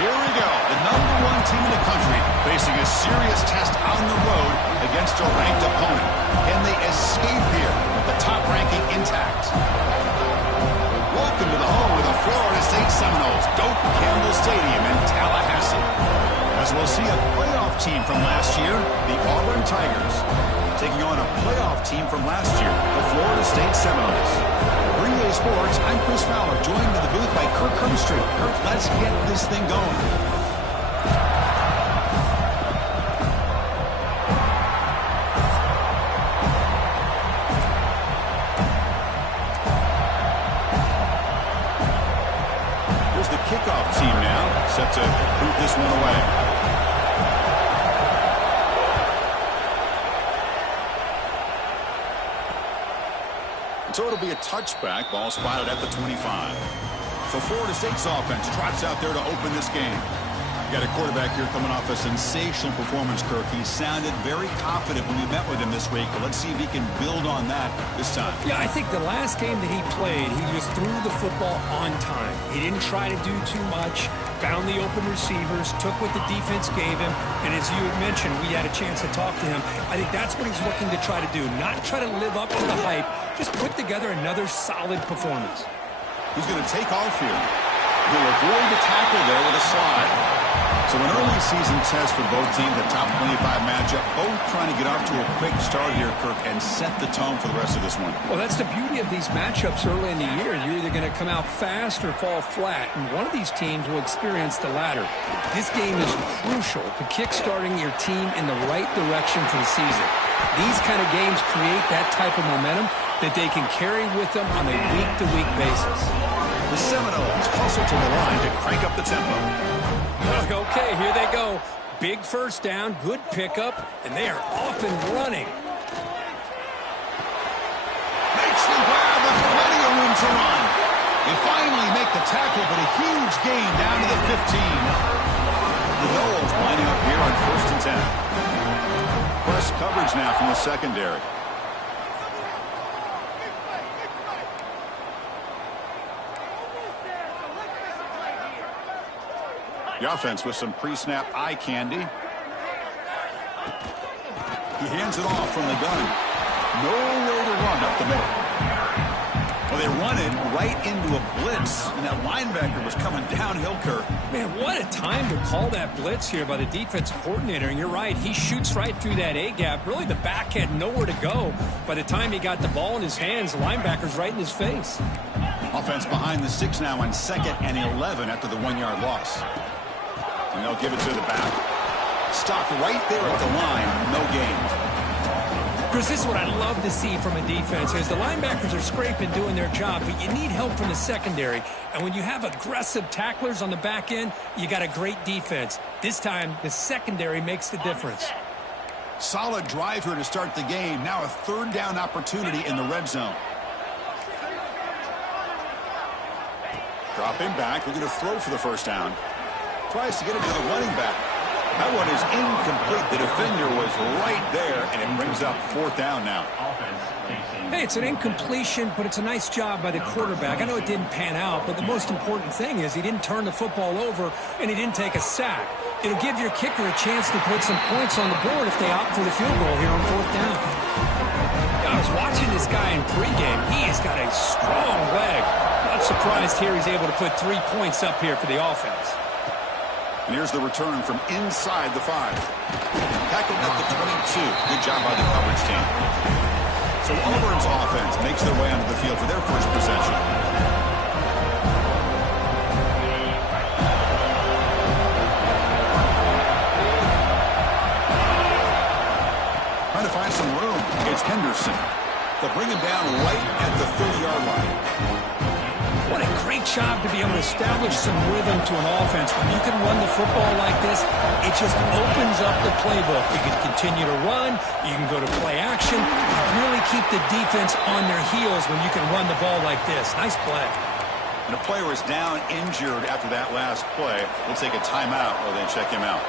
Here we go, the #1 team in the country facing a serious test on the road against a ranked opponent. Can they escape here with the top ranking intact? Welcome to the home of the Florida State Seminoles, Doak Campbell Stadium in Tallahassee. As we'll see a playoff team from last year, the Auburn Tigers, taking on a playoff team from last year, the Florida State Seminoles. Relay Sports, I'm Chris Fowler, joined in the booth by Kirk Hermstreet. Kirk, let's get this thing going. Here's the kickoff team now, set to boot this one away. So it'll be a touchback, ball spotted at the 25. So Florida State's offense trots out there to open this game. You got a quarterback here coming off a sensational performance, Kirk. He sounded very confident when we met with him this week, but let's see if he can build on that this time. Yeah, I think the last game that he played, he just threw the football on time. He didn't try to do too much, found the open receivers, took what the defense gave him, and as you had mentioned, we had a chance to talk to him. I think that's what he's looking to try to do, not try to live up to the hype, just put together another solid performance. He's going to take off here. He'll avoid the tackle there with a slide. So an early season test for both teams, a top 25 matchup, both trying to get off to a quick start here, Kirk, and set the tone for the rest of this one. Well, that's the beauty of these matchups early in the year. You're either going to come out fast or fall flat, and one of these teams will experience the latter. This game is crucial to kick-starting your team in the right direction for the season. These kind of games create that type of momentum that they can carry with them on a week-to-week basis. The Seminoles hustle to the line to crank up the tempo. Okay, here they go. Big first down, good pickup, and they are off and running. Makes the grab with plenty of room to run. They finally make the tackle, but a huge gain down to the 15. The Noles lining up here on 1st and 10. Press coverage now from the secondary. The offense with some pre-snap eye candy. He hands it off from the gun. Nowhere to run up the middle. Well, they run it right into a blitz, and that linebacker was coming downhill, Kirk. Man, what a time to call that blitz here by the defensive coordinator. And you're right, he shoots right through that A-gap. Really, the back had nowhere to go. By the time he got the ball in his hands, the linebacker's right in his face. Offense behind the 6 now on 2nd and 11 after the 1-yard loss. And they'll give it to the back. Stopped right there at the line. No gain. Chris, this is what I love to see from a defense is the linebackers are scraping, doing their job, but you need help from the secondary. And when you have aggressive tacklers on the back end, you got a great defense. This time, the secondary makes the difference. Solid drive here to start the game. Now a 3rd down opportunity in the red zone. Dropping back. We're going to throw for the 1st down. Tries to get it to the running back. That one is incomplete. The defender was right there, and it brings up 4th down now. Hey, it's an incompletion, but it's a nice job by the quarterback. I know it didn't pan out, but the most important thing is he didn't turn the football over, and he didn't take a sack. It'll give your kicker a chance to put some points on the board if they opt for the field goal here on 4th down. I was watching this guy in pregame. He has got a strong leg. Not surprised here he's able to put 3 points up here for the offense. And here's the return from inside the 5. Tackled at the 2. Good job by the coverage team. So Auburn's offense makes their way onto the field for their first possession. Trying to find some room. It's Henderson. They'll bring him down right at the 30-yard line. What a great job to be able to establish some rhythm to an offense. When you can run the football like this, it just opens up the playbook. You can continue to run. You can go to play action. You really keep the defense on their heels when you can run the ball like this. Nice play. And a player is down injured after that last play. We'll take a timeout while they check him out.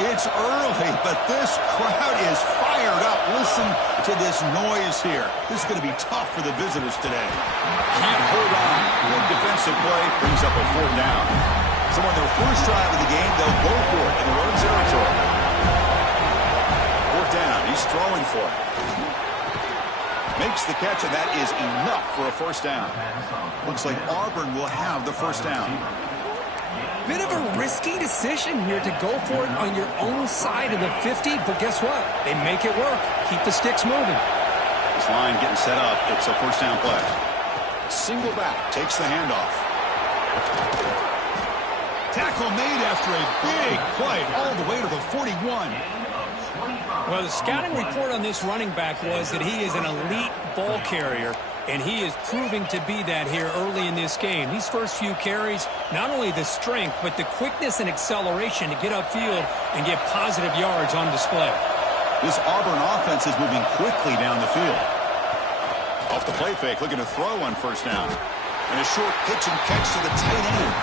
It's early, but this crowd is fired up. Listen to this noise here. This is going to be tough for the visitors today. Can't hold on. Good defensive play brings up a 4th down. So on their first drive of the game, they'll go for it in the road territory. 4th down. He's throwing for it. Makes the catch, and that is enough for a 1st down. Looks like Auburn will have the 1st down. Bit of a risky decision here to go for it on your own side of the 50, but guess what? They make it work. Keep the sticks moving. This line getting set up. It's a 1st down play. Single back takes the handoff. Tackle made after a big play all the way to the 41. Well, the scouting report on this running back was that he is an elite ball carrier, and he is proving to be that here early in this game. These first few carries, not only the strength, but the quickness and acceleration to get upfield and get positive yards on display. This Auburn offense is moving quickly down the field. Off the play fake, looking to throw on 1st down. And a short pitch and catch to the tight end.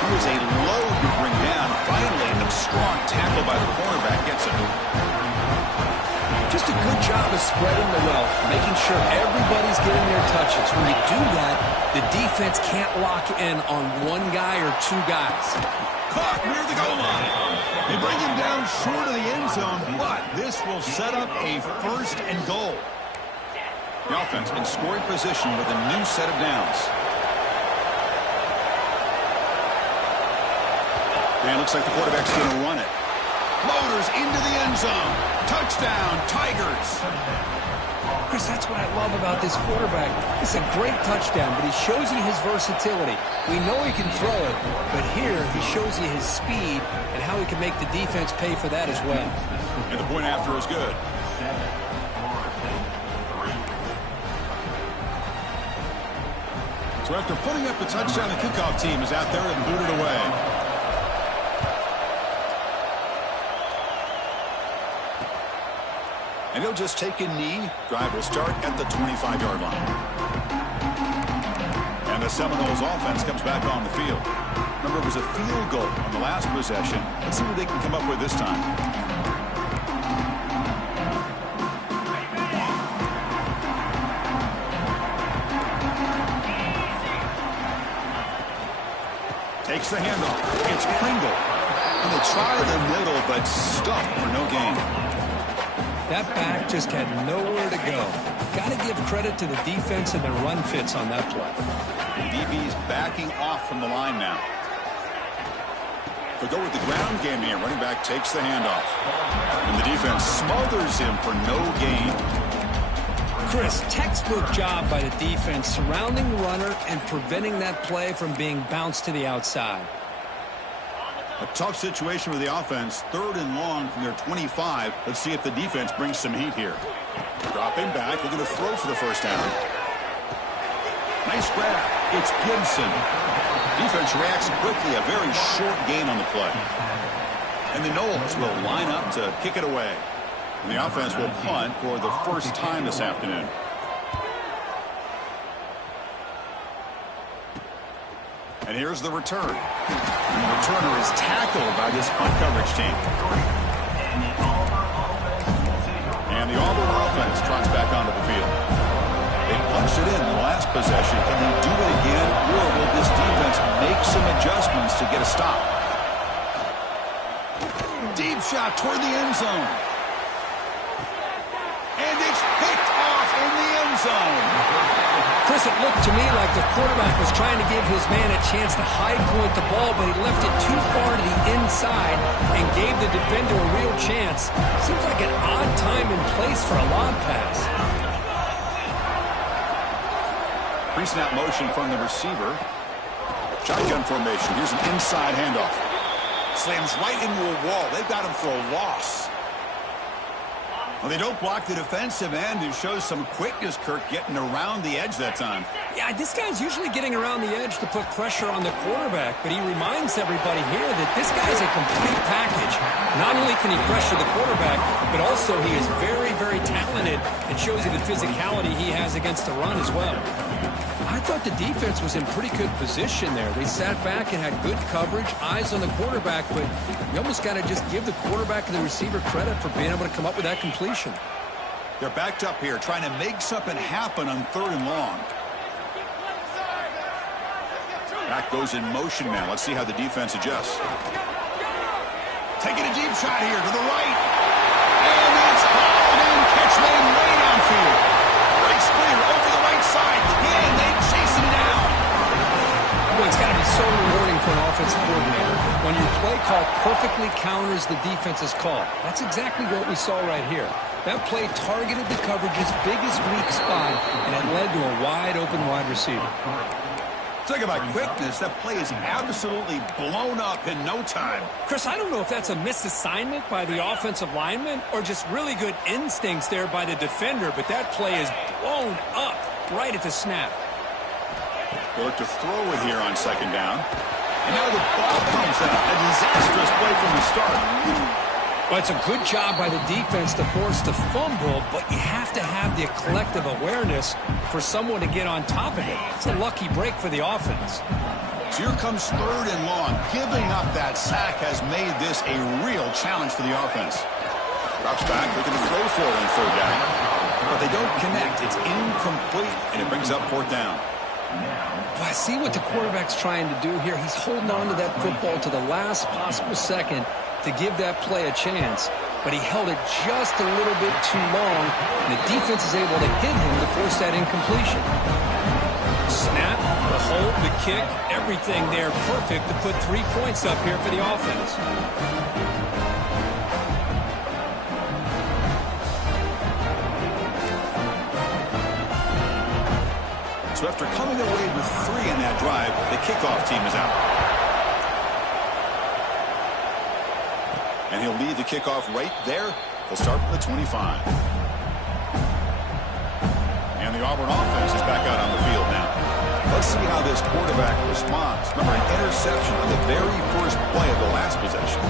He is a load to bring down. Finally, a strong tackle by the cornerback gets him. Just a good job of spreading the wealth, making sure everybody's getting their touches. When you do that, the defense can't lock in on one guy or 2 guys. Caught near the goal line. They bring him down short of the end zone, but this will set up a 1st and goal. The offense in scoring position with a new set of downs. And it looks like the quarterback's going to run it. Loaders into the end zone. Touchdown, Tigers. Chris, that's what I love about this quarterback. It's a great touchdown, but he shows you his versatility. We know he can throw it, but here he shows you his speed and how he can make the defense pay for that as well. And the point after is good. So after putting up the touchdown, the kickoff team is out there and booted away. And he'll just take a knee. Drive will start at the 25-yard line. And the Seminoles offense comes back on the field. Remember, it was a field goal on the last possession. Let's see what they can come up with this time. Takes the handoff. It's Pringle. And they try the middle, but stuffed for no gain. That back just had nowhere to go. Got to give credit to the defense and their run fits on that play. The DB's backing off from the line now. They go with the ground game here. Running back takes the handoff. And the defense smothers him for no gain. Chris, textbook job by the defense surrounding the runner and preventing that play from being bounced to the outside. A tough situation for the offense. 3rd and long from their 25. Let's see if the defense brings some heat here. Dropping back. Looking to throw for the 1st down. Nice grab. It's Gibson. Defense reacts quickly. A very short gain on the play. And the Noles will line up to kick it away. And the offense will punt for the first time this afternoon. And here's the return. And the returner is tackled by this punt coverage team. And the Auburn offense trots back onto the field. They punched it in the last possession. Can they do it again, or will this defense make some adjustments to get a stop? Deep shot toward the end zone. And it's picked off in the end zone. Chris, Chris, it looked to me like the quarterback was trying to give his man a chance to high point the ball, but he left it too far to the inside and gave the defender a real chance. Seems like an odd time and place for a lob pass. Pre-snap motion from the receiver. Shotgun formation. Here's an inside handoff. Slams right into a wall. They've got him for a loss. Well, they don't block the defensive end, who shows some quickness, Kirk, getting around the edge that time. Yeah, this guy's usually getting around the edge to put pressure on the quarterback, but he reminds everybody here that this guy's a complete package. Not only can he pressure the quarterback, but also he is very, very talented and shows you the physicality he has against the run as well. I thought the defense was in pretty good position there. They sat back and had good coverage, eyes on the quarterback, but you almost got to just give the quarterback and the receiver credit for being able to come up with that completion. They're backed up here, trying to make something happen on 3rd and long. Back goes in motion now. Let's see how the defense adjusts. Taking a deep shot here to the right. And it's hauled in. Catch made way downfield. Nice clear over the right side. And they chasing it down. Well, it's got to be so rewarding for an offensive coordinator when your play call perfectly counters the defense's call. That's exactly what we saw right here. That play targeted the coverage's biggest weak spot, and it led to a wide-open wide receiver. Talk about quickness. That play is absolutely blown up in no time. Chris, I don't know if that's a misassignment by the offensive lineman or just really good instincts there by the defender, but that play is blown up right at the snap. They look to throw it here on 2nd down. And now the ball comes out. A disastrous play from the start. Well, it's a good job by the defense to force the fumble, but you have to have the collective awareness for someone to get on top of it. It's a lucky break for the offense. So here comes 3rd and long. Giving up that sack has made this a real challenge for the offense. Drops back, looking to throw for it on 3rd down. But they don't connect. It's incomplete, and it brings up 4th down. Well, I see what the quarterback's trying to do here. He's holding on to that football to the last possible second to give that play a chance, but he held it just a little bit too long, and the defense is able to hit him to force that incompletion. Snap, the hold, the kick, everything there perfect to put 3 points up here for the offense. So after coming away with 3 in that drive, the kickoff team is out. And he'll lead the kickoff right there. He'll start from the 25. And the Auburn offense is back out on the field now. Let's see how this quarterback responds. Remember, an interception on the very first play of the last possession.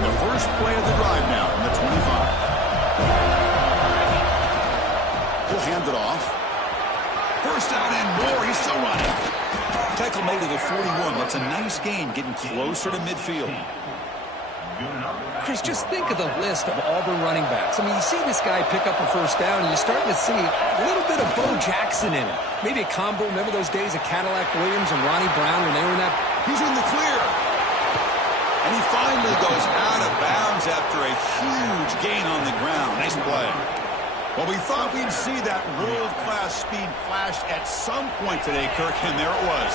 And the first play of the drive now from the 25. He'll hand it off. First down and more. He's still running. Tackle made to the 41. That's a nice gain, getting closer to midfield. Chris, just think of the list of Auburn running backs. I mean, you see this guy pick up a first down, and you're starting to see a little bit of Bo Jackson in it. Maybe a combo. Remember those days of Cadillac Williams and Ronnie Brown when they were in that? He's in the clear. And he finally goes out of bounds after a huge gain on the ground. Nice play. Well, we thought we'd see that world-class speed flash at some point today, Kirk, and there it was.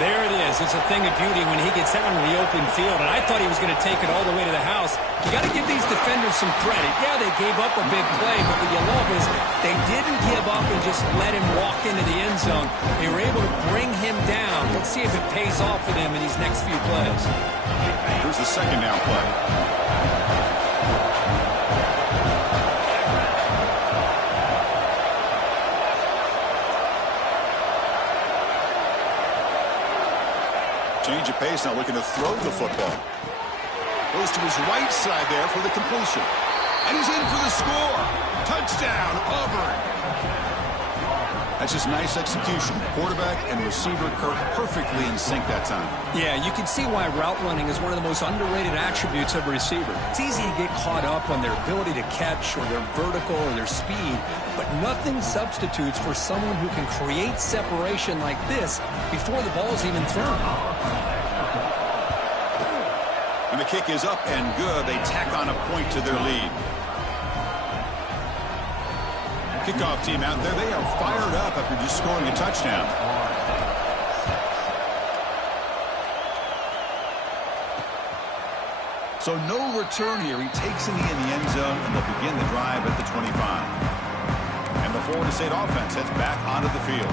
There it is. It's a thing of beauty when he gets out into the open field, and I thought he was going to take it all the way to the house. You got to give these defenders some credit. Yeah, they gave up a big play, but what you love is they didn't give up and just let him walk into the end zone. They were able to bring him down. Let's see if it pays off for them in these next few plays. Here's the 2nd down play. Change of pace, now looking to throw the football. Goes to his right side there for the completion. And he's in for the score. Touchdown, Auburn. That's just nice execution. Quarterback and receiver Kirk perfectly in sync that time. Yeah, you can see why route running is one of the most underrated attributes of a receiver. It's easy to get caught up on their ability to catch or their vertical or their speed, but nothing substitutes for someone who can create separation like this before the ball is even thrown. And the kick is up and good. They tack on a point to their lead. Kickoff team out there. They are fired up after just scoring a touchdown. So no return here. He takes it in the end zone, and they'll begin the drive at the 25. And the Florida State offense heads back onto the field.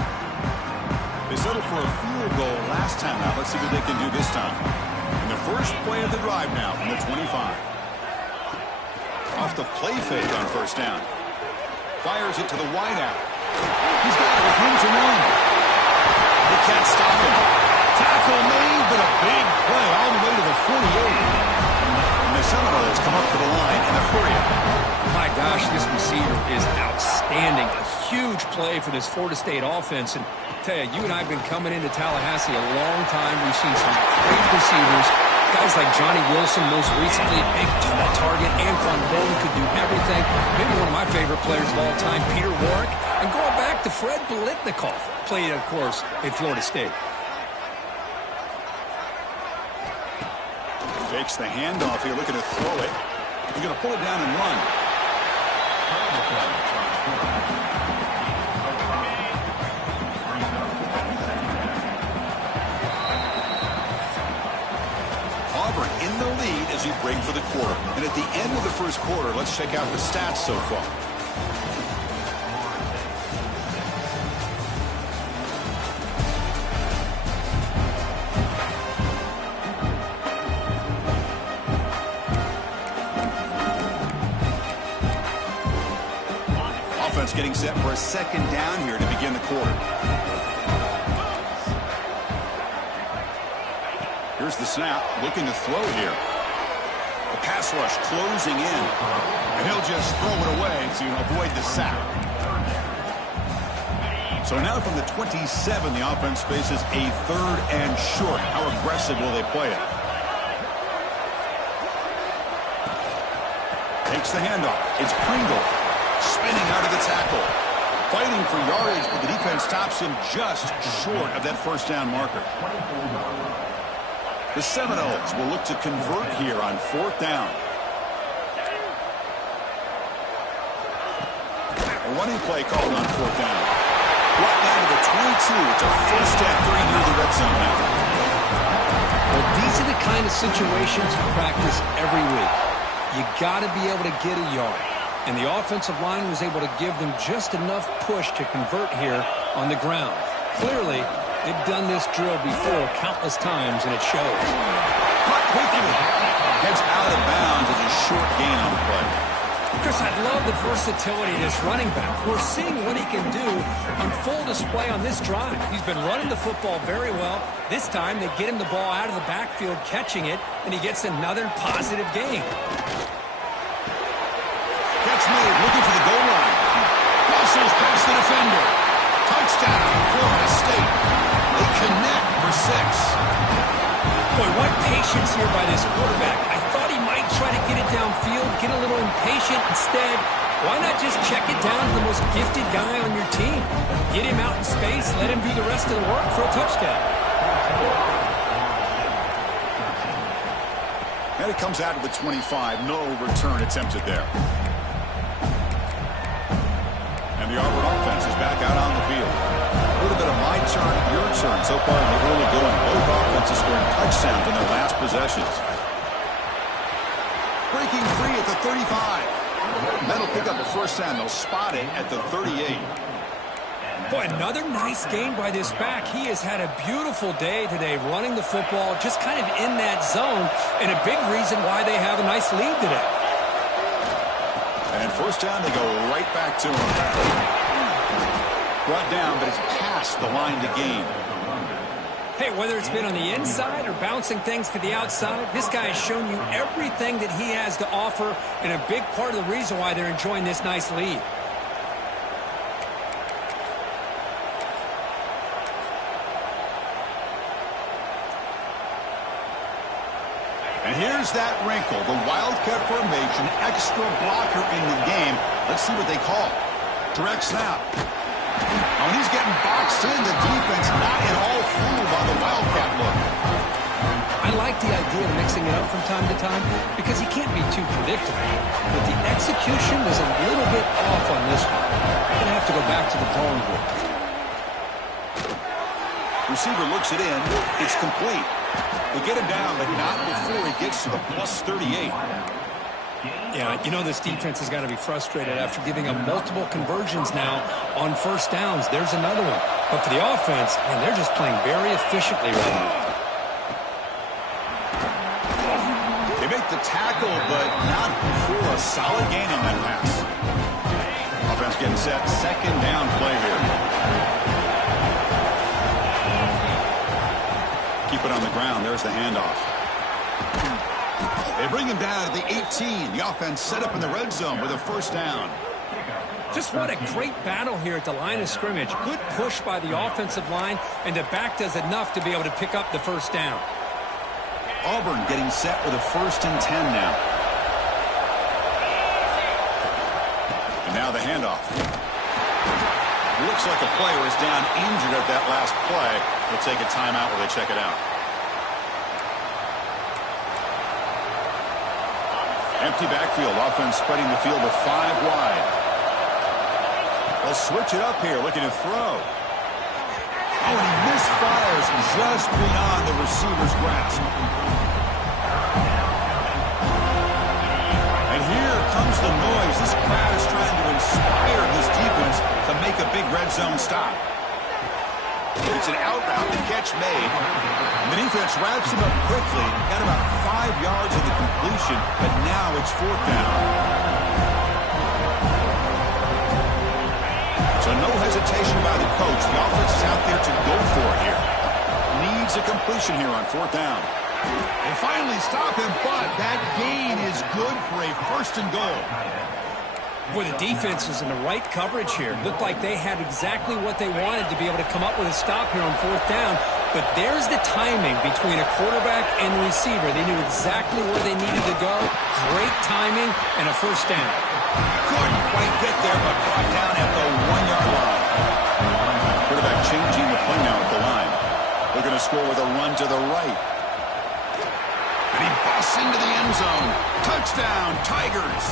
They settled for a field goal last time out. Let's see what they can do this time. And the first play of the drive now from the 25. Off the play fake on first down. Fires it to the wideout. He's got it with room to run. They can't stop him. Tackle made, but a big play all the way to the 48. The Seminoles come up to the line in a hurry. My gosh, this receiver is outstanding. A huge play for this Florida State offense. And I tell you, you and I have been coming into Tallahassee a long time. We've seen some great receivers. Guys like Johnny Wilson, most recently, big tall target. Anquan Boldin could do everything. Maybe one of my favorite players of all time, Peter Warrick. And going back to Fred Biletnikoff, played, of course, at Florida State. Fakes the handoff here, looking to throw it. He's going to pull it down and run. Auburn in the lead as you break for the quarter. And at the end of the first quarter, let's check out the stats so far. Getting set for a second down here to begin the quarter. Here's the snap, looking to throw here. The pass rush closing in, and he'll just throw it away to avoid the sack. So now from the 27, the offense faces a third and short. How aggressive will they play it? Takes the handoff. It's Pringle. Spinning out of the tackle. Fighting for yardage, but the defense stops him just short of that first down marker. The Seminoles will look to convert here on fourth down. A running play called on fourth down. Brought down to the 22. It's a first and 3 near the red zone now. Well, these are the kind of situations you practice every week. You got to be able to get a yard. And the offensive line was able to give them just enough push to convert here on the ground. Clearly, they've done this drill before countless times, and it shows. Caught quickly. Gets out of bounds as a short gain on the play. Chris, I love the versatility of this running back. We're seeing what he can do on full display on this drive. He's been running the football very well. This time, they get him the ball out of the backfield, catching it, and he gets another positive gain. Catch made, looking for the goal line. Muscles past the defender. Touchdown, Florida State. They connect for 6. Boy, what patience here by this quarterback. I thought he might try to get it downfield, get a little impatient. Instead, why not just check it down to the most gifted guy on your team? Get him out in space, let him do the rest of the work for a touchdown. And it comes out of the 25. No return attempted there. And the Auburn offense is back out on the field. A little bit of my turn, your turn so far in the early going. Both offenses scoring touchdowns in their last possessions. Breaking free at the 35. That'll pick up the first down. They'll spot it at the 38. Boy, another nice game by this back. He has had a beautiful day today running the football, just kind of in that zone, and a big reason why they have a nice lead today. And first down, they go right back to him. Brought down, but it's past the line to gain. Hey, whether it's been on the inside or bouncing things to the outside, this guy has shown you everything that he has to offer, and a big part of the reason why they're enjoying this nice lead. And here's that wrinkle, the Wildcat formation, extra blocker in the game. Let's see what they call. Direct snap. When he's getting boxed in, the defense not at all fooled by the Wildcat look. I like the idea idea of mixing it up from time to time because he can't be too predictable. But the execution was a little bit off on this one. Going to have to go back to the drawing board. Receiver looks it in. It's complete. They get him down, but not before he gets to the plus 38. Yeah, you know this defense has got to be frustrated after giving up multiple conversions now on first downs. There's another one. But for the offense, man, they're just playing very efficiently right now. They make the tackle, but not for a solid gain on that pass. Offense getting set. Second down play here. Keep it on the ground. There's the handoff. They bring him down at the 18. The offense set up in the red zone with a first down. Just what a great battle here at the line of scrimmage. Good push by the offensive line, and the back does enough to be able to pick up the first down. Auburn getting set with a 1st and 10 now. And now the handoff. Looks like a player is down injured at that last play. They'll take a timeout while they check it out. Empty backfield. Offense spreading the field to 5 wide. They'll switch it up here, looking to throw. Oh, and he misfires just beyond the receiver's grasp. And here comes the noise. This crowd is trying to inspire this defense to make a big red zone stop. It's an out route, the catch made. And the defense wraps him up quickly. Got about 5 yards of the completion, but now it's 4th down. So no hesitation by the coach. The offense is out there to go for it here. Needs a completion here on 4th down. They finally stop him, but that gain is good for a 1st and goal. Boy, the defense was in the right coverage here. Looked like they had exactly what they wanted to be able to come up with a stop here on 4th down. But there's the timing between a quarterback and receiver. They knew exactly where they needed to go. Great timing and a 1st down. Couldn't quite get there, but brought down at the 1-yard line. Quarterback changing the play now at the line. They're going to score with a run to the right. And he busts into the end zone. Touchdown, Tigers.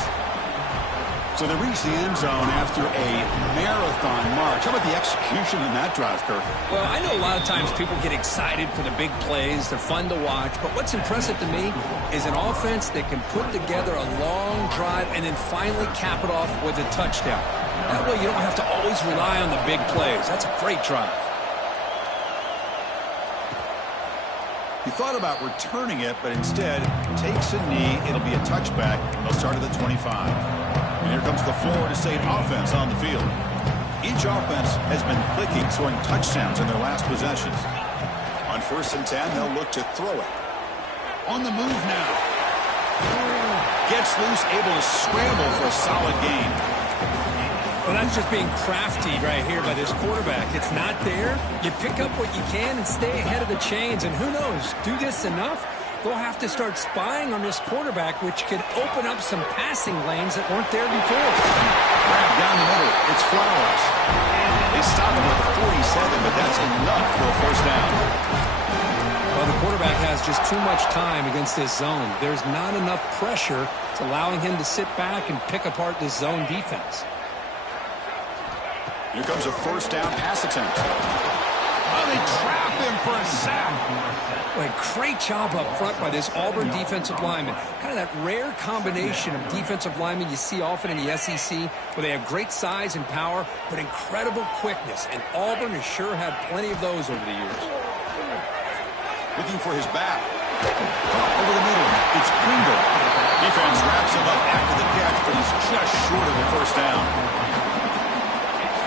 So they reach the end zone after a marathon march. How about the execution in that drive, Kirk? Well, I know a lot of times people get excited for the big plays. They're fun to watch. But what's impressive to me is an offense that can put together a long drive and then finally cap it off with a touchdown. That way you don't have to always rely on the big plays. That's a great drive. He thought about returning it, but instead takes a knee. It'll be a touchback. They'll start at the 25. And here comes the Florida State offense on the field. Each offense has been clicking, scoring touchdowns in their last possessions. On 1st and 10, they'll look to throw it. On the move now. Gets loose, able to scramble for a solid gain. Well, that's just being crafty right here by this quarterback. It's not there. You pick up what you can and stay ahead of the chains. And who knows, do this enough, they'll have to start spying on this quarterback, which could open up some passing lanes that weren't there before. Grab down the middle. It's Flowers. They stop him at the 47, but that's enough for a 1st down. Well, the quarterback has just too much time against this zone. There's not enough pressure. It's allowing him to sit back and pick apart this zone defense. Here comes a 1st down pass attempt. Oh, they trap him for a sack. Well, a great job up front by this Auburn defensive lineman. Kind of that rare combination of defensive linemen you see often in the SEC, where they have great size and power, but incredible quickness. And Auburn has sure had plenty of those over the years. Looking for his back. Over the middle. It's Pringle. Defense wraps him up after the catch, but he's just short of the 1st down.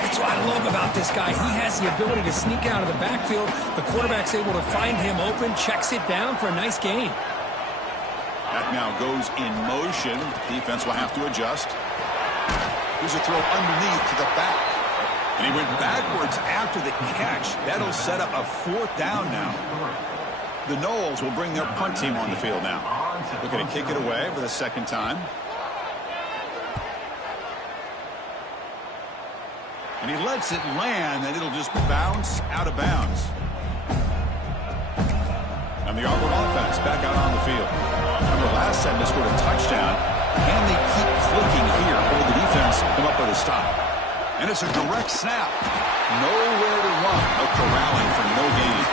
That's what I love about this guy. He has the ability to sneak out of the backfield. The quarterback's able to find him open, checks it down for a nice gain. That now goes in motion. Defense will have to adjust. Here's a throw underneath to the back. And he went backwards after the catch. That'll set up a 4th down now. The Noles will bring their punt team on the field now. Looking to kick it away for the 2nd time. And he lets it land, and it'll just bounce out of bounds. And the Auburn offense back out on the field. Remember, last time they scored a touchdown. Can they keep clicking here? Or the defense come up with a stop? And it's a direct snap. Nowhere to run. No corralling for no gain.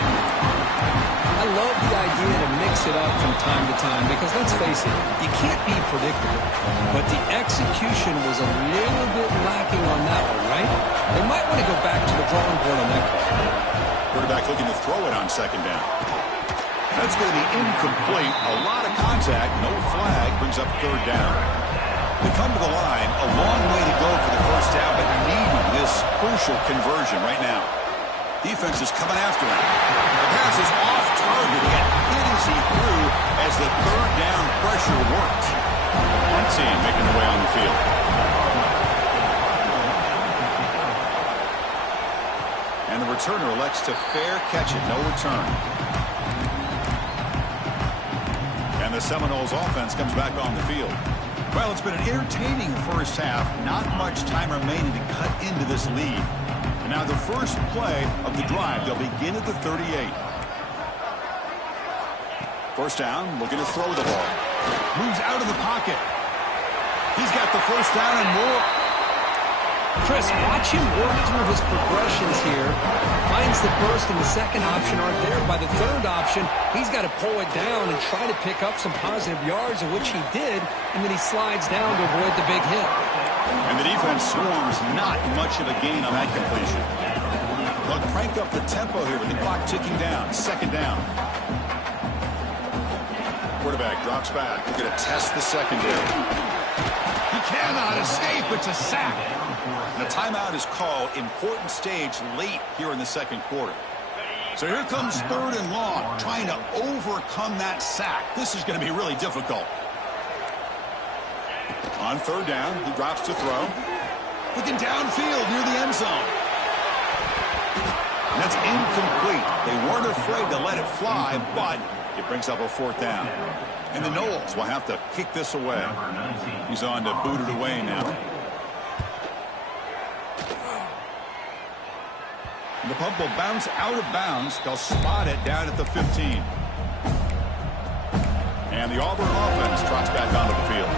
I love the idea to mix it up from time to time because, let's face it, you can't be predictable. But the execution was a little bit lacking on that one, right? They might want to go back to the drawing board on that play. Quarterback looking to throw it on second down. That's going to be incomplete. A lot of contact. No flag. Brings up third down. They come to the line. A long way to go for the first down, but needing this crucial conversion right now. Defense is coming after him. The pass is off target. He got hit as he threw as the third down pressure worked. The punt team making their way on the field. And the returner elects to fair catch it. No return. And the Seminoles offense comes back on the field. Well, it's been an entertaining first half. Not much time remaining to cut into this lead. And now the first play of the drive. They'll begin at the 38. First down, looking to throw the ball. Moves out of the pocket. He's got the first down and more. Chris, watch him work through his progressions here. Finds the first and the second option aren't there. By the third option, he's got to pull it down and try to pick up some positive yards, of which he did, and then he slides down to avoid the big hit. And the defense swarms not much of a gain on that completion. They'll crank up the tempo here with the clock ticking down. Second down. Quarterback drops back. They're going to test the secondary. He cannot escape. It's a sack. And a timeout is called. Important stage late here in the second quarter. So here comes third and long, trying to overcome that sack. This is going to be really difficult. On third down, he drops to throw. Looking downfield near the end zone. And that's incomplete. They weren't afraid to let it fly, but it brings up a fourth down. And the Noles will have to kick this away. He's on to boot it away now. And the punt will bounce out of bounds. They'll spot it down at the 15. And the Auburn offense trots back onto the field.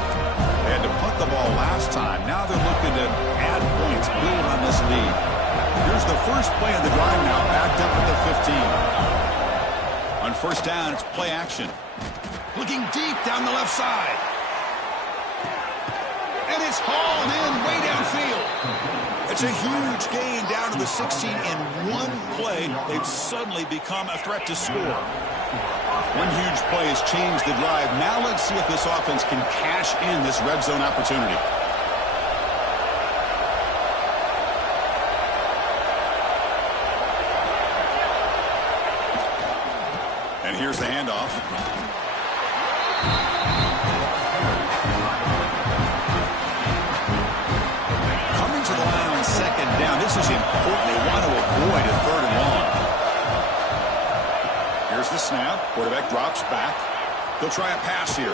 They had to punt the ball last time. Now they're looking to add points, build on this lead. Here's the first play of the drive now, backed up at the 15. On first down, it's play action. Looking deep down the left side. And it's hauled in way downfield. It's a huge gain down to the 16 in one play. They've suddenly become a threat to score. One huge play has changed the drive. Now let's see if this offense can cash in this red zone opportunity. And here's the handoff. Coming to the line on second down. This is important. They want to avoid a third and long. Here's the snap. Quarterback drops back. They'll try a pass here.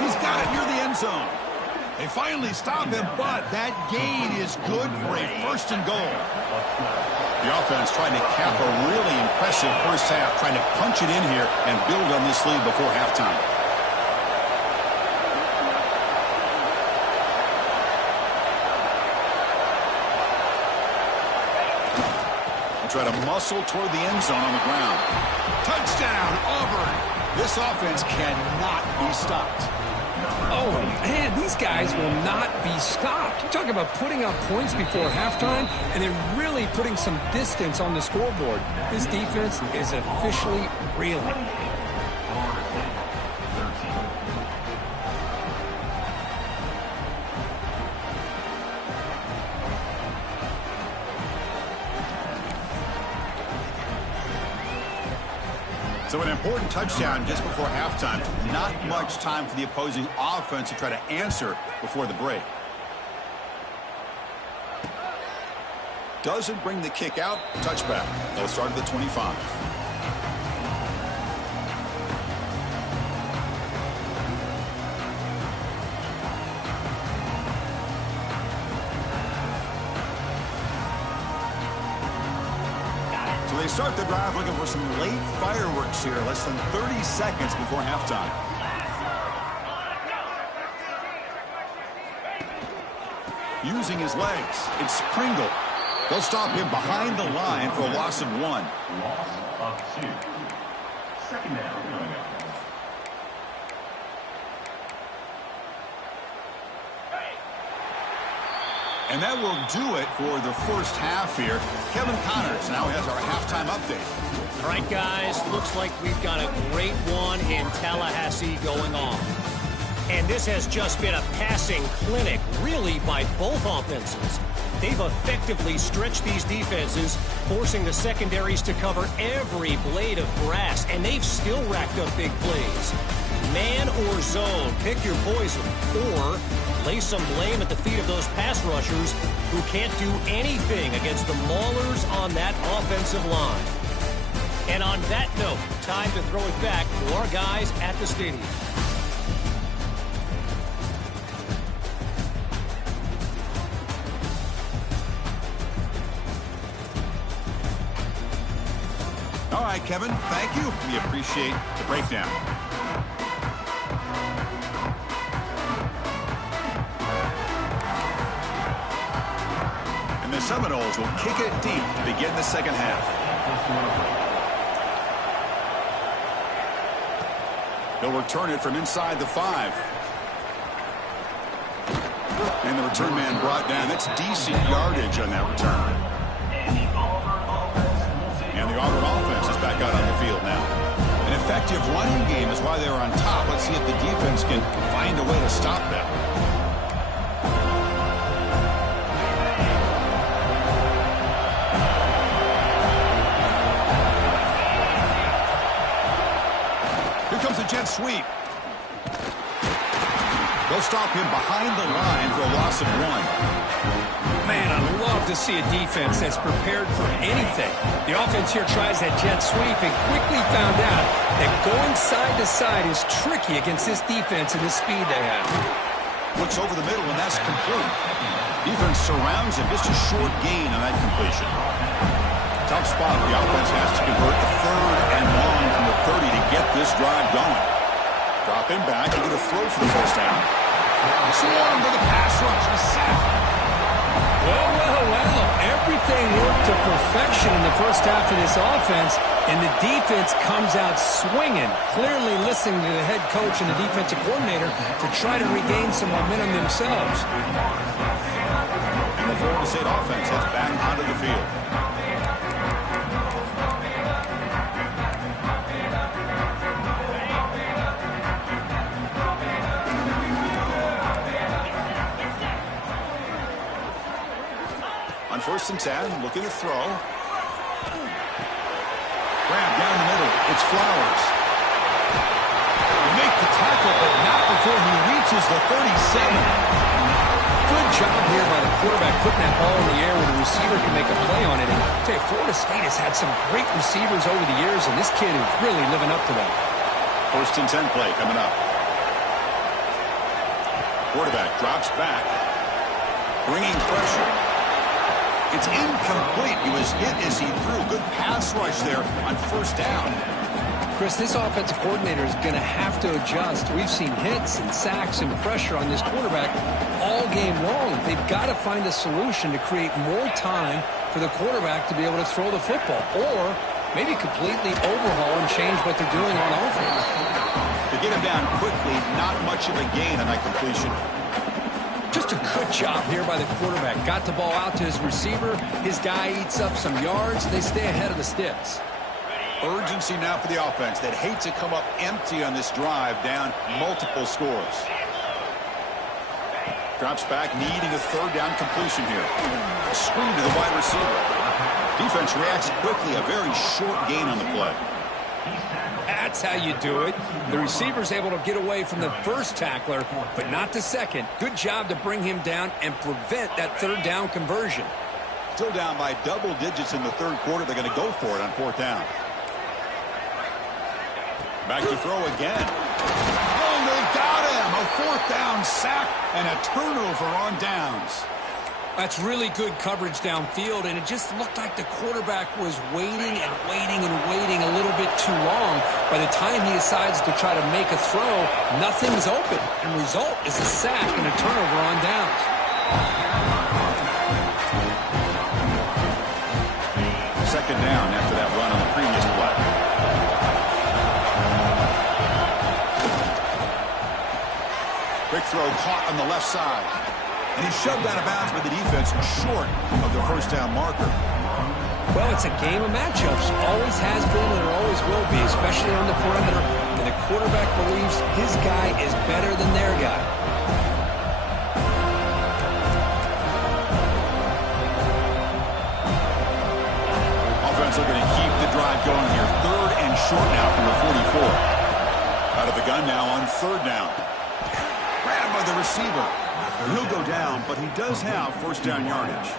He's got it near the end zone. They finally stop him, but that gain is good for a first and goal. The offense trying to cap a really impressive first half, trying to punch it in here and build on this lead before halftime. They try to muscle toward the end zone on the ground. Touchdown, Auburn. This offense cannot be stopped. Oh, man, these guys will not be stopped. Talk about putting up points before halftime, and then really putting some distance on the scoreboard. This defense is officially reeling. So an important touchdown just before halftime. Not much time for the opposing offense to try to answer before the break. Doesn't bring the kick out. Touchback. They'll start at the 25. start the drive looking for some late fireworks here, less than 30 seconds before halftime. Using his legs, it's Pringle. They'll stop him behind the line for a loss of 1. Loss of 2. Second down. And that will do it for the first half here. Kevin Connors now has our halftime update. All right, guys, looks like we've got a great one in Tallahassee going on. And this has just been a passing clinic, really, by both offenses. They've effectively stretched these defenses, forcing the secondaries to cover every blade of grass, and they've still racked up big plays. Man or zone, pick your poison, or lay some blame at the feet of those pass rushers who can't do anything against the maulers on that offensive line. And on that note, time to throw it back to our guys at the stadium. All right, Kevin, thank you. We appreciate the breakdown. And the Seminoles will kick it deep to begin the second half. They'll return it from inside the 5. And the return man brought down. That's decent yardage on that return. And the Auburn offense is back out on the field now. An effective running game is why they're on top. Let's see if the defense can find a way to stop them. Here comes a jet sweep. They'll stop him behind the line for a loss of 1. Man, I love to see a defense that's prepared for anything. The offense here tries that jet sweep and quickly found out that going side to side is tricky against this defense and the speed they have. Looks over the middle, and that's complete. Defense surrounds him. Just a short gain on that completion. Tough spot. The offense has to convert a 3rd and long from the 30 to get this drive going. Drop him back. He's going to throw for the first down. Swarm to the pass rush. A sack. Well. Everything worked to perfection in the first half of this offense, and the defense comes out swinging, clearly listening to the head coach and the defensive coordinator to try to regain some momentum themselves. And the Florida State offense heads back onto the field. On 1st and 10, looking to throw. Grab down the middle. It's Flowers. They make the tackle, but not before he reaches the 37. Good job here by the quarterback putting that ball in the air where the receiver can make a play on it. And I tell you, Florida State has had some great receivers over the years, and this kid is really living up to that. 1st and 10 play coming up. Quarterback drops back, bringing pressure. It's incomplete. He was hit as he threw. Good pass rush there on 1st down. Chris, this offensive coordinator is going to have to adjust. We've seen hits and sacks and pressure on this quarterback all game long. They've got to find a solution to create more time for the quarterback to be able to throw the football, or maybe completely overhaul and change what they're doing on offense. To get him down quickly, not much of a gain on that completion. Just a good job here by the quarterback. Got the ball out to his receiver. His guy eats up some yards. They stay ahead of the sticks. Urgency now for the offense that hates to come up empty on this drive, down multiple scores. Drops back, needing a 3rd down completion here. A screen to the wide receiver. Defense reacts quickly. A very short gain on the play. That's how you do it. The receiver's able to get away from the first tackler, but not the second. Good job to bring him down and prevent that 3rd down conversion. Still down by double digits in the 3rd quarter. They're going to go for it on 4th down. Back to throw again. Oh, they got him. A 4th down sack and a turnover on downs. That's really good coverage downfield, and it just looked like the quarterback was waiting and waiting and waiting a little bit too long. By the time he decides to try to make a throw, nothing's open. And result is a sack and a turnover on downs. Second down after that run on the previous play. Quick throw caught on the left side. And he's shoved out of bounds by the defense short of the first down marker. Well, it's a game of matchups. Always has been and it always will be, especially on the perimeter. And the quarterback believes his guy is better than their guy. Offense looking to keep the drive going here. Third and short now from the 44. Out of the gun now on third down. Grabbed by the receiver. He'll go down, but he does have first down yardage.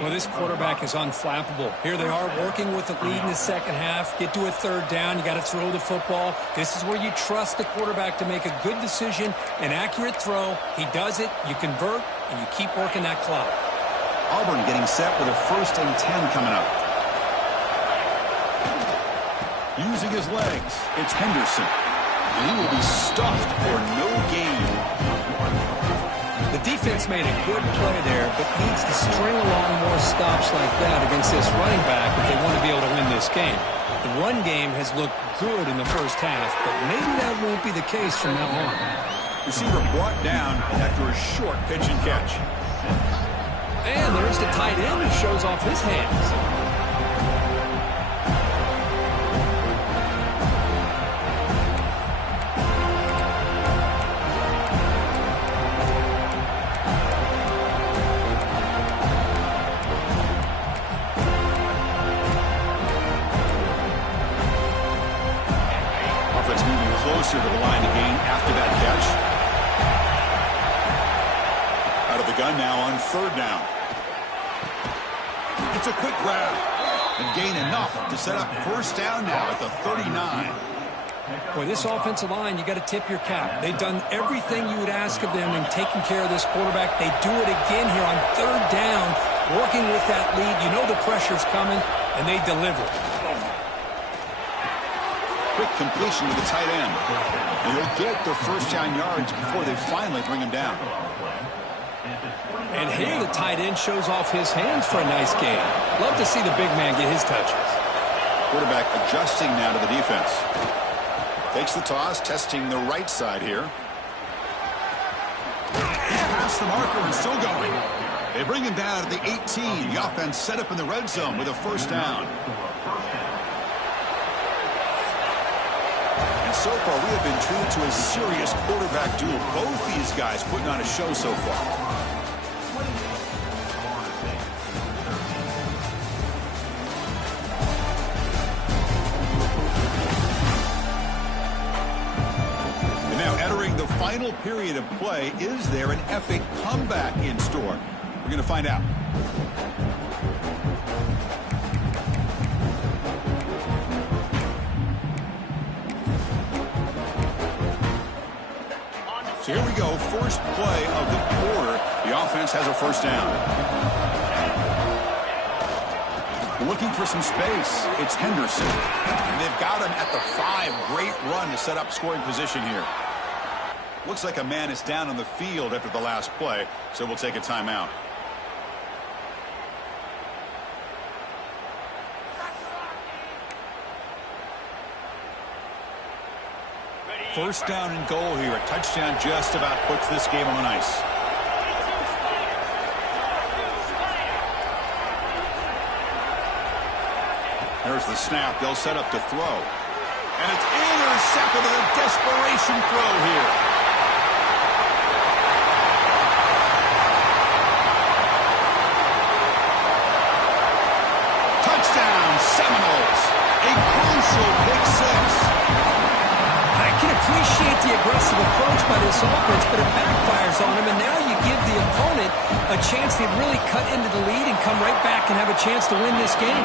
Well, this quarterback is unflappable. Here they are working with the lead in the second half. Get to a third down. You got to throw the football. This is where you trust the quarterback to make a good decision, an accurate throw. He does it, you convert, and you keep working that clock. Auburn getting set with a 1st and 10 coming up. Using his legs, it's Henderson. And he will be stuffed for no gain. The defense made a good play there, but needs to string along more stops like that against this running back if they want to be able to win this game. The run game has looked good in the first half, but maybe that won't be the case from now on. Receiver brought down after a short pitch and catch. And there's the tight end who shows off his hands. Closer to the line to gain after that catch. Out of the gun now on third down. It's a quick grab and gain enough to set up first down now at the 39. Boy, this offensive line, you got to tip your cap. They've done everything you would ask of them in taking care of this quarterback. They do it again here on third down, working with that lead. You know the pressure's coming, and they deliver. Quick completion to the tight end. And he'll get the first down yards before they finally bring him down. And here the tight end shows off his hands for a nice game. Love to see the big man get his touches. Quarterback adjusting now to the defense. Takes the toss, testing the right side here. Past the marker and still going. They bring him down at the 18. The offense set up in the red zone with a first down. And so far, we have been treated to a serious quarterback duel. Both these guys putting on a show so far. And now entering the final period of play, is there an epic comeback in store? We're going to find out. So here we go, first play of the quarter. The offense has a first down. Looking for some space. It's Henderson. And they've got him at the 5. Great run to set up scoring position here. Looks like a man is down on the field after the last play, so we'll take a timeout. First down and goal here. A touchdown just about puts this game on ice. There's the snap. They'll set up to throw. And it's intercepted in a desperation throw here. Touchdown, Seminoles. A crucial pick six. I can appreciate the aggressive approach by this offense, but it backfires on him, and now you give the opponent a chance to really cut into the lead and come right back and have a chance to win this game.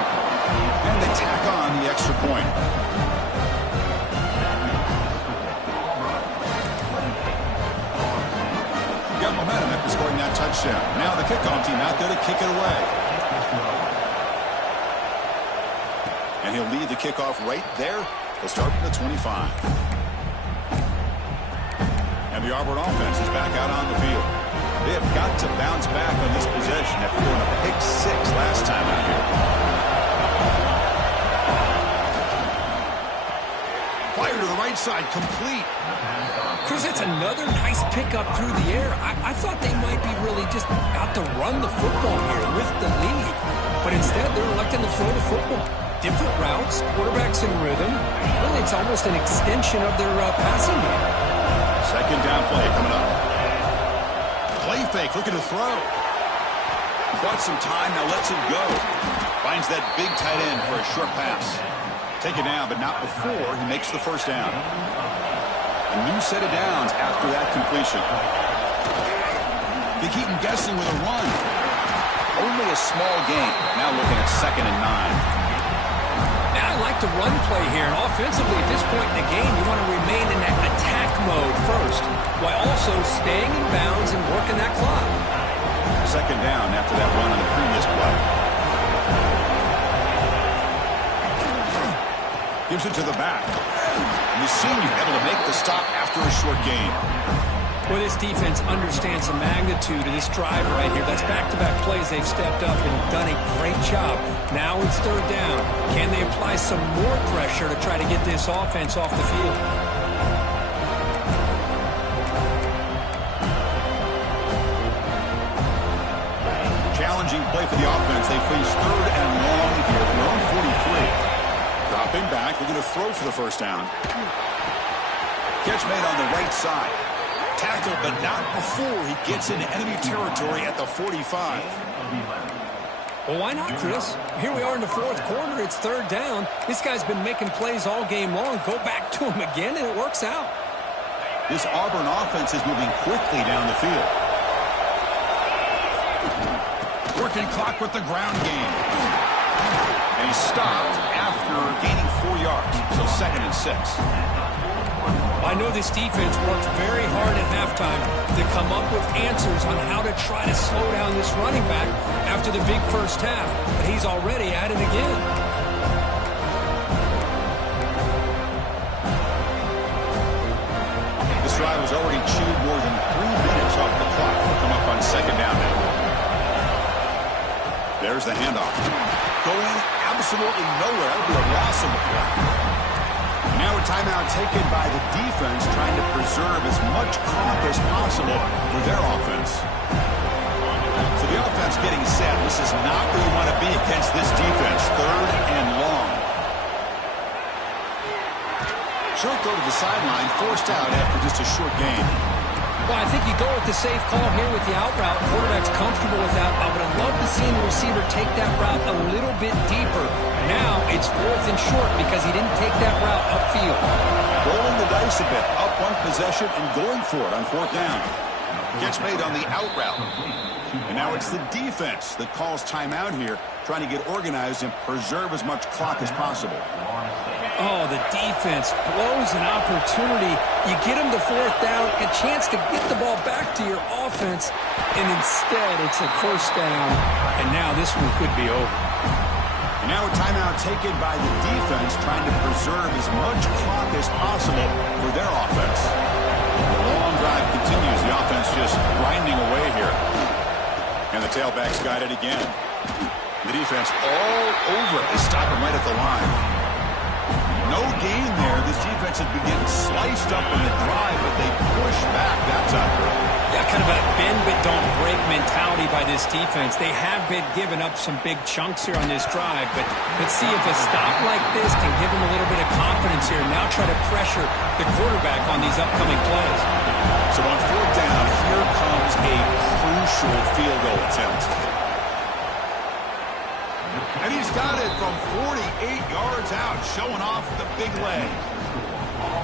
And they tack on the extra point. Got momentum at to scoring that touchdown. Now the kickoff team out there to kick it away. And he'll lead the kickoff right there. He'll start from the 25. And the Auburn offense is back out on the field. They have got to bounce back on this possession after throwing a pick 6 last time out here. Fire to the right side, complete. Chris, it's another nice pickup through the air. I thought they might be really just out to run the football here with the lead. But instead, they're electing to throw the football. Different routes, quarterbacks in rhythm. Really, it's almost an extension of their passing game. Second down play coming up. Play fake, looking to throw. Bought some time, now lets it go. Finds that big tight end for a short pass. Take it down, but not before he makes the first down. A new set of downs after that completion. They keep him guessing with a run. Only a small gain. Now looking at 2nd and 9. Now I like the run play here. And offensively, at this point in the game, you want to remain in that attack mode first, while also staying in bounds and working that clock. Second down after that run on the previous play. Gives it to the back. And the senior able to make the stop after a short gain. Well, this defense understands the magnitude of this drive right here. That's back-to-back plays. They've stepped up and done a great job. Now it's third down. Can they apply some more pressure to try to get this offense off the field? Challenging play for the offense. They face third and long here from their own 43. Dropping back, looking to throw for the first down. Catch made on the right side. Tackled, but not before he gets into enemy territory at the 45. Well, why not, Chris? Here we are in the fourth quarter. It's third down. This guy's been making plays all game long. Go back to him again, and it works out. This Auburn offense is moving quickly down the field. Working clock with the ground game. And he stopped after gaining 4 yards. So 2nd and 6. I know this defense worked very hard at halftime to come up with answers on how to try to slow down this running back after the big first half. But he's already at it again. This drive has already chewed more than 3 minutes off the clock. We'll come up on second down now. There's the handoff. Going absolutely nowhere. That'll be a loss on the play. Now a timeout taken by the defense, trying to preserve as much clock as possible for their offense. So the offense getting set. This is not where you want to be against this defense. Third and long. Short throw to the sideline, forced out after just a short gain. Well, I think you go with the safe call here with the out route. Quarterback's comfortable with that. I would have loved to see the receiver take that route a little bit deeper. Now it's 4th and short because he didn't take that route upfield. Rolling the dice a bit, up one possession and going for it on 4th down. Catch made on the out route. And now it's the defense that calls timeout here, trying to get organized and preserve as much clock as possible. Oh, the defense blows an opportunity. You get them to 4th down, a chance to get the ball back to your offense, and instead it's a first down, and now this one could be over. And now a timeout taken by the defense, trying to preserve as much clock as possible for their offense. The long drive continues. The offense just grinding away here. And the tailbacks got it again. The defense all over it. They stop him right at the line. No gain there. This defense had been getting sliced up in the drive, but they push back that time. Yeah, kind of a bend but don't break mentality by this defense. They have been giving up some big chunks here on this drive, but let's see if a stop like this can give them a little bit of confidence here. Now try to pressure the quarterback on these upcoming plays. So on 4th down, here comes a crucial field goal attempt. And he's got it from 48 yards out, showing off the big leg.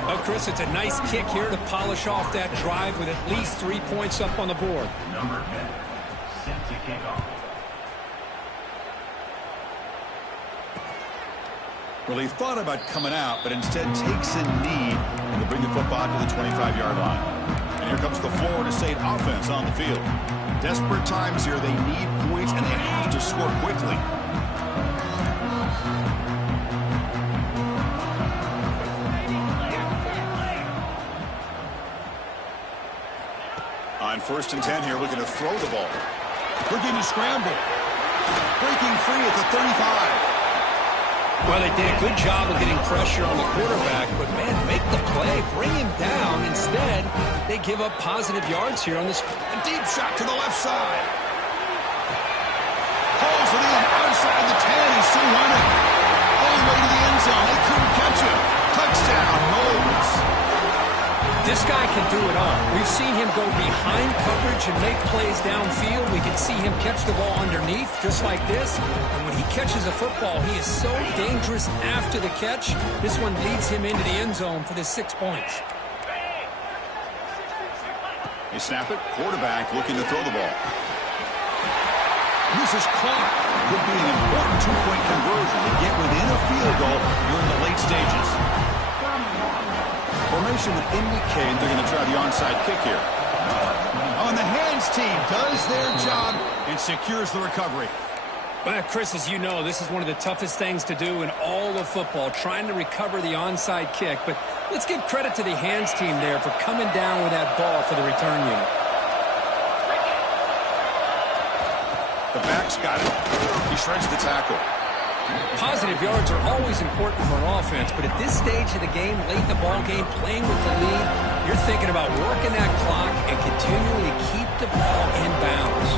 Oh, Chris, it's a nice kick here to polish off that drive with at least 3 points up on the board. Number 10, set to kick off. Well, he thought about coming out, but instead takes a knee to bring the football to the 25-yard line. And Here comes the Florida State offense on the field. Desperate times here. They need points, and they have to score quickly. On 1st and 10 here, looking to throw the ball. Virginia scramble. Breaking free at the 35. Well, they did a good job of getting pressure on the quarterback, but, man, make the play, bring him down. Instead, they give up positive yards here on this. A deep shot to the left side. Pulls it in outside the 10. He's still running. All the way to the end zone. They couldn't catch him. Touchdown, Knowles. This guy can do it all. We've seen him go behind coverage and make plays downfield. We can see him catch the ball underneath, just like this. And when he catches a football, he is so dangerous after the catch. This one leads him into the end zone for the 6 points. They snap it. Quarterback looking to throw the ball. This is caught. Could be an important two-point conversion to get within a field goal during the late stages. Formation would indicate they're going to try the onside kick here. On the hands team does their job and secures the recovery. Well, Chris, as you know, this is one of the toughest things to do in all of football, trying to recover the onside kick. But let's give credit to the hands team there for coming down with that ball for the return unit. The back's got it. He shreds the tackle. Positive yards are always important for an offense, but at this stage of the game, late in the ball game, playing with the lead, you're thinking about working that clock and continuing to keep the ball in bounds.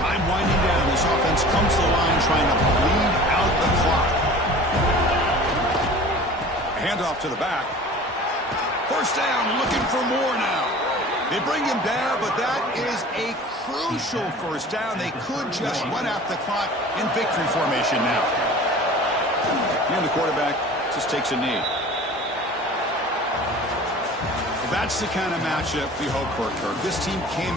Time winding down. This offense comes to the line trying to bleed out the clock. A handoff to the back. First down, looking for more now. They bring him down, but that is a crucial first down. They could just run out the clock in victory formation now. And the quarterback just takes a knee. That's the kind of matchup we hope for, Kirk. This team came...